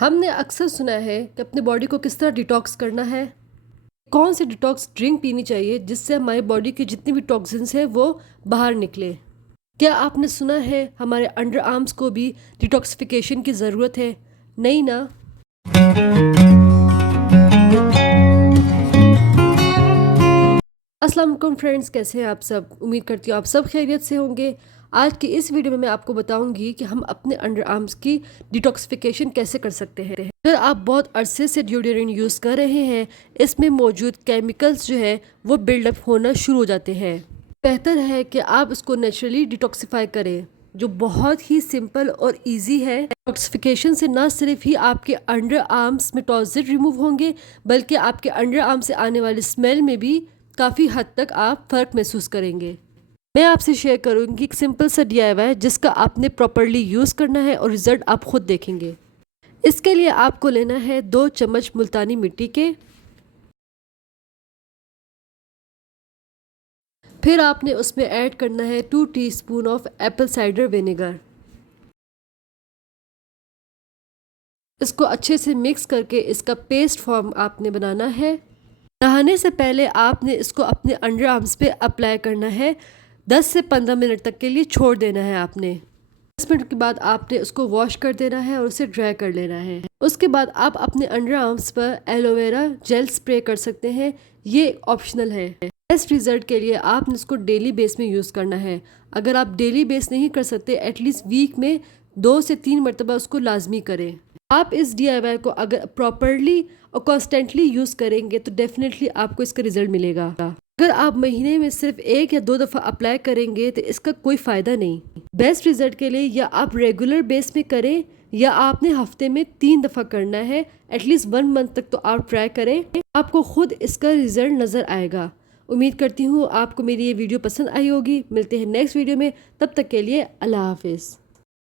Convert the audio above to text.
हमने अक्सर सुना है कि अपने बॉडी को किस तरह डिटॉक्स करना है, कौन सी डिटॉक्स ड्रिंक पीनी चाहिए जिससे हमारी बॉडी की जितनी भी टॉक्सिन्स है वो बाहर निकले। क्या आपने सुना है हमारे अंडर आर्म्स को भी डिटॉक्सिफिकेशन की ज़रूरत है? नहीं ना। अस्सलाम वालेकुम फ्रेंड्स, कैसे हैं आप सब? उम्मीद करती हूँ आप सब खैरियत से होंगे। आज की इस वीडियो में मैं आपको बताऊंगी कि हम अपने अंडर आर्म्स की डिटॉक्सिफिकेशन कैसे कर सकते हैं। अगर आप बहुत अरसे से डिओड्रेंट यूज़ कर रहे हैं, इसमें मौजूद केमिकल्स जो है वो बिल्डअप होना शुरू हो जाते हैं। बेहतर है कि आप इसको नेचुरली डिटॉक्सिफाई करें, जो बहुत ही सिंपल और इजी है। डिटॉक्सिफिकेशन से ना सिर्फ ही आपके अंडर आर्म्स में टॉक्सिन रिमूव होंगे, बल्कि आपके अंडर आर्म से आने वाली स्मेल में भी काफ़ी हद तक आप फ़र्क महसूस करेंगे। मैं आपसे शेयर करूंगी एक सिंपल सा DIY जिसका आपने प्रॉपरली यूज़ करना है और रिज़ल्ट आप खुद देखेंगे। इसके लिए आपको लेना है 2 चम्मच मुल्तानी मिट्टी के। फिर आपने उसमें ऐड करना है 2 teaspoon of Apple cider vinegar. इसको अच्छे से मिक्स करके इसका पेस्ट फॉर्म आपने बनाना है। नहाने से पहले आपने इसको अपने अंडर आर्म्स पे अप्लाई करना है। 10 से 15 मिनट तक के लिए छोड़ देना है आपने। 10 मिनट के बाद आपने उसको वॉश कर देना है और उसे ड्राई कर लेना है। उसके बाद आप अपने अंडर आर्म्स पर एलोवेरा जेल स्प्रे कर सकते हैं, ये ऑप्शनल है। बेस्ट रिजल्ट के लिए आपने इसको डेली बेस में यूज़ करना है। अगर आप डेली बेस नहीं कर सकते, एटलीस्ट वीक में 2 से 3 मरतबा उसको लाजमी करें। आप इस DIY को अगर प्रॉपरली और कॉन्स्टेंटली यूज़ करेंगे तो डेफिनेटली आपको इसका रिजल्ट मिलेगा। अगर आप महीने में सिर्फ 1 या 2 दफ़ा अप्लाई करेंगे तो इसका कोई फ़ायदा नहीं। बेस्ट रिजल्ट के लिए या आप रेगुलर बेस में करें या आपने हफ्ते में 3 दफ़ा करना है। एटलीस्ट 1 मंथ तक तो आप ट्राई करें, आपको खुद इसका रिजल्ट नज़र आएगा। उम्मीद करती हूँ आपको मेरी ये वीडियो पसंद आई होगी। मिलते हैं नेक्स्ट वीडियो में, तब तक के लिए अल्लाह हाफिज़।